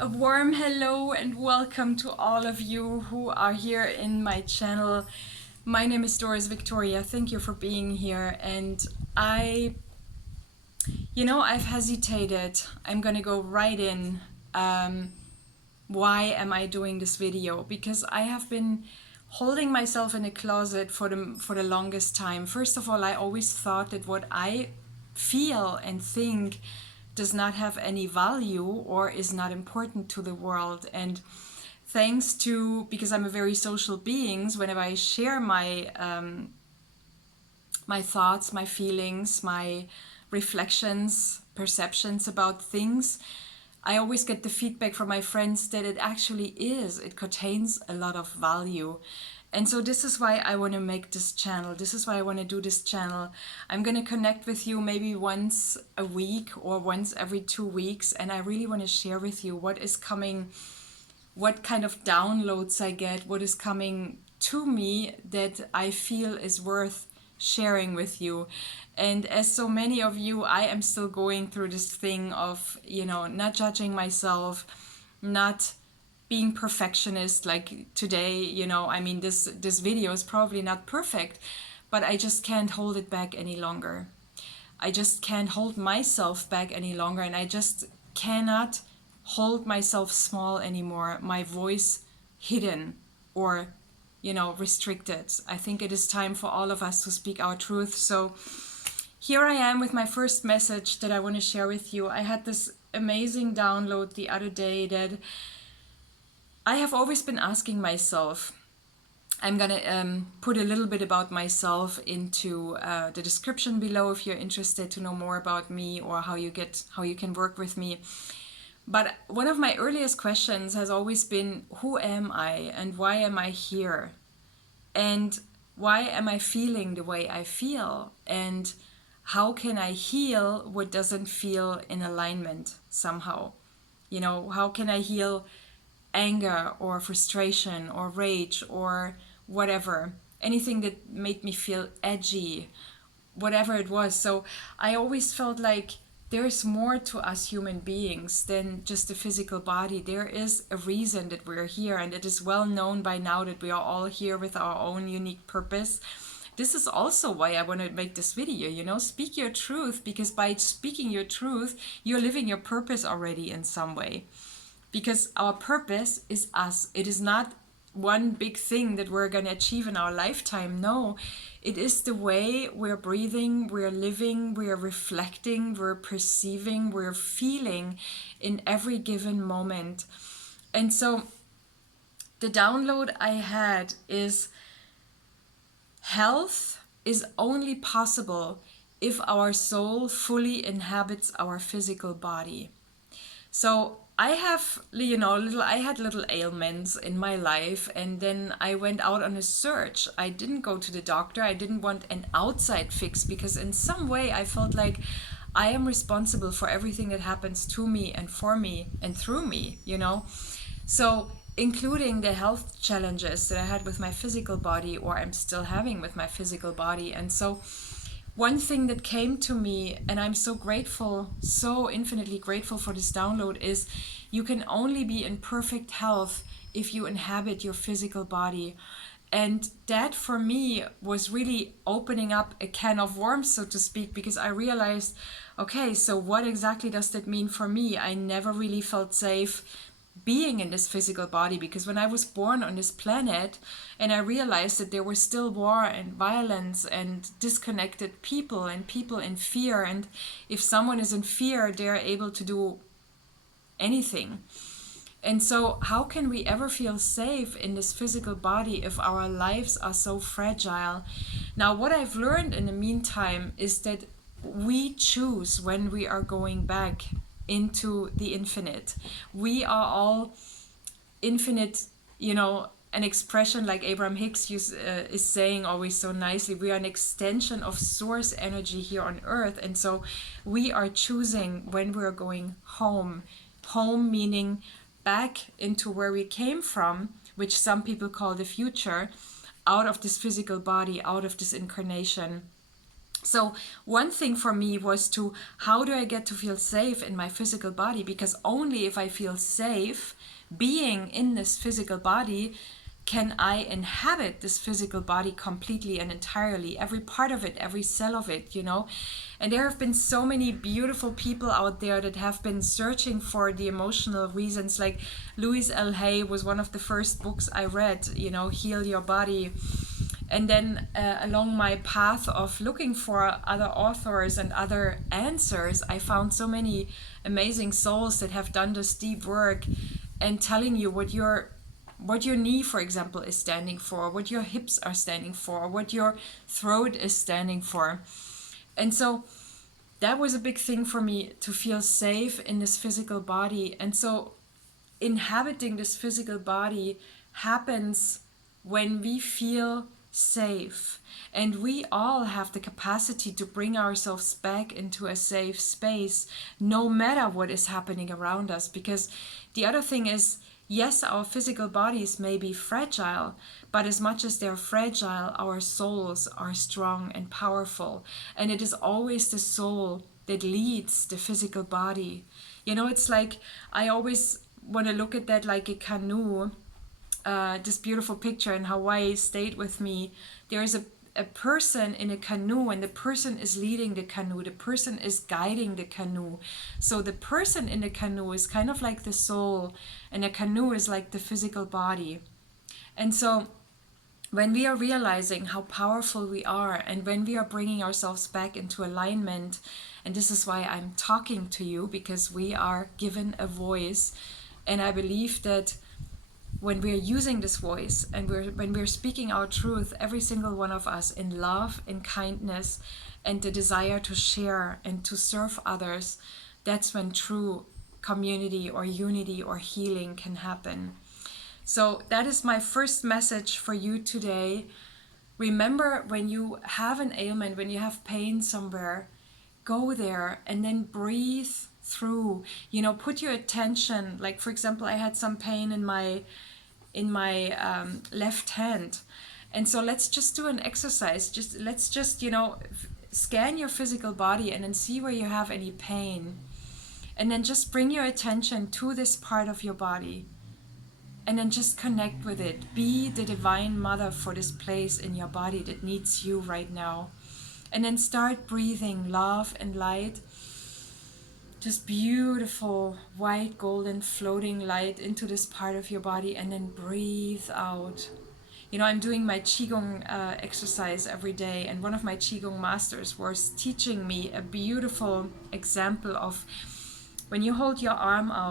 A warm hello and welcome to all of you who are here in my channel. My name is Doris Victoria. Thank you for being here. And I've hesitated. I'm gonna go right in. Why am I doing this video? Because I have been holding myself in a closet for the longest time. First of all, I always thought that what I feel and think does not have any value or is not important to the world. And thanks to, because I'm a very social being, whenever I share my my thoughts, my feelings, my reflections, perceptions about things, I always get the feedback from my friends that it contains a lot of value. And so this is why I want to make this channel. This is why I want to do this channel. I'm going to connect with you maybe once a week or once every 2 weeks. And I really want to share with you what is coming, what kind of downloads I get, what is coming to me that I feel is worth sharing with you. And as so many of you, I am still going through this thing of, not judging myself, not being perfectionist like today. This video is probably not perfect, but I just can't hold it back any longer. I just can't hold myself back any longer, and I just cannot hold myself small anymore, my voice hidden or restricted. I think it is time for all of us to speak our truth. So here I am with my first message that I want to share with you. I had this amazing download the other day that I have always been asking myself. I'm gonna put a little bit about myself into the description below if you're interested to know more about me or how you can work with me. But one of my earliest questions has always been, who am I and why am I here? And why am I feeling the way I feel? And how can I heal what doesn't feel in alignment somehow? How can I heal anger or frustration or rage or whatever, anything that made me feel edgy, whatever it was. So I always felt like there is more to us human beings than just the physical body. There is a reason that we're here, and it is well known by now that we are all here with our own unique purpose. This is also why I want to make this video, speak your truth, because by speaking your truth, you're living your purpose already in some way. Because our purpose is us. It is not one big thing that we're going to achieve in our lifetime. No, it is the way we're breathing, we're living, we're reflecting, we're perceiving, we're feeling in every given moment. And so the download I had is health is only possible if our soul fully inhabits our physical body. So I have, I had little ailments in my life, and then I went out on a search. I didn't go to the doctor. I didn't want an outside fix, because in some way I felt like I am responsible for everything that happens to me and for me and through me, So including the health challenges that I had with my physical body, or I'm still having with my physical body. And so one thing that came to me, and I'm so grateful, so infinitely grateful for this download, is you can only be in perfect health if you inhabit your physical body. And that for me was really opening up a can of worms, so to speak, because I realized, okay, so what exactly does that mean for me? I never really felt safe being in this physical body, because when I was born on this planet and I realized that there was still war and violence and disconnected people and people in fear, and if someone is in fear, they're able to do anything. And so how can we ever feel safe in this physical body if our lives are so fragile? Now, what I've learned in the meantime is that we choose when we are going back into the infinite. We are all infinite, an expression like Abraham Hicks is saying always so nicely. We are an extension of source energy here on earth. And so we are choosing when we're going home. Home meaning back into where we came from, which some people call the future, out of this physical body, out of this incarnation. So one thing for me was to, how do I get to feel safe in my physical body? Because only if I feel safe being in this physical body can I inhabit this physical body completely and entirely, every part of it, every cell of it, you know. And there have been so many beautiful people out there that have been searching for the emotional reasons. Like Louise L. Hay was one of the first books I read, you know, Heal Your Body. And then along my path of looking for other authors and other answers, I found so many amazing souls that have done this deep work and telling you what your knee, for example, is standing for, what your hips are standing for, what your throat is standing for. And so that was a big thing for me, to feel safe in this physical body. And so inhabiting this physical body happens when we feel safe, and we all have the capacity to bring ourselves back into a safe space no matter what is happening around us. Because the other thing is, yes, our physical bodies may be fragile, but as much as they're fragile, our souls are strong and powerful, and it is always the soul that leads the physical body. You know, it's like, I always want to look at that like a canoe. This beautiful picture in Hawaii stayed with me. There is a person in a canoe, and the person is leading the canoe. The person is guiding the canoe. So the person in the canoe is kind of like the soul, and the canoe is like the physical body. And so when we are realizing how powerful we are, and when we are bringing ourselves back into alignment, and this is why I'm talking to you, because we are given a voice, and I believe that when we're using this voice and when we're speaking our truth, every single one of us, in love, in kindness, and the desire to share and to serve others, that's when true community or unity or healing can happen. So that is my first message for you today. Remember, when you have an ailment, when you have pain somewhere, go there and then breathe through. You know, put your attention, like for example, I had some pain in my left hand, and so let's just do an exercise. Let's just, you know, scan your physical body and then see where you have any pain, and then just bring your attention to this part of your body, and then just connect with it. Be the divine mother for this place in your body that needs you right now, and then start breathing love and light, just beautiful white golden floating light into this part of your body, and then breathe out. You know, I'm doing my Qigong exercise every day, and one of my Qigong masters was teaching me a beautiful example of when you hold your arm out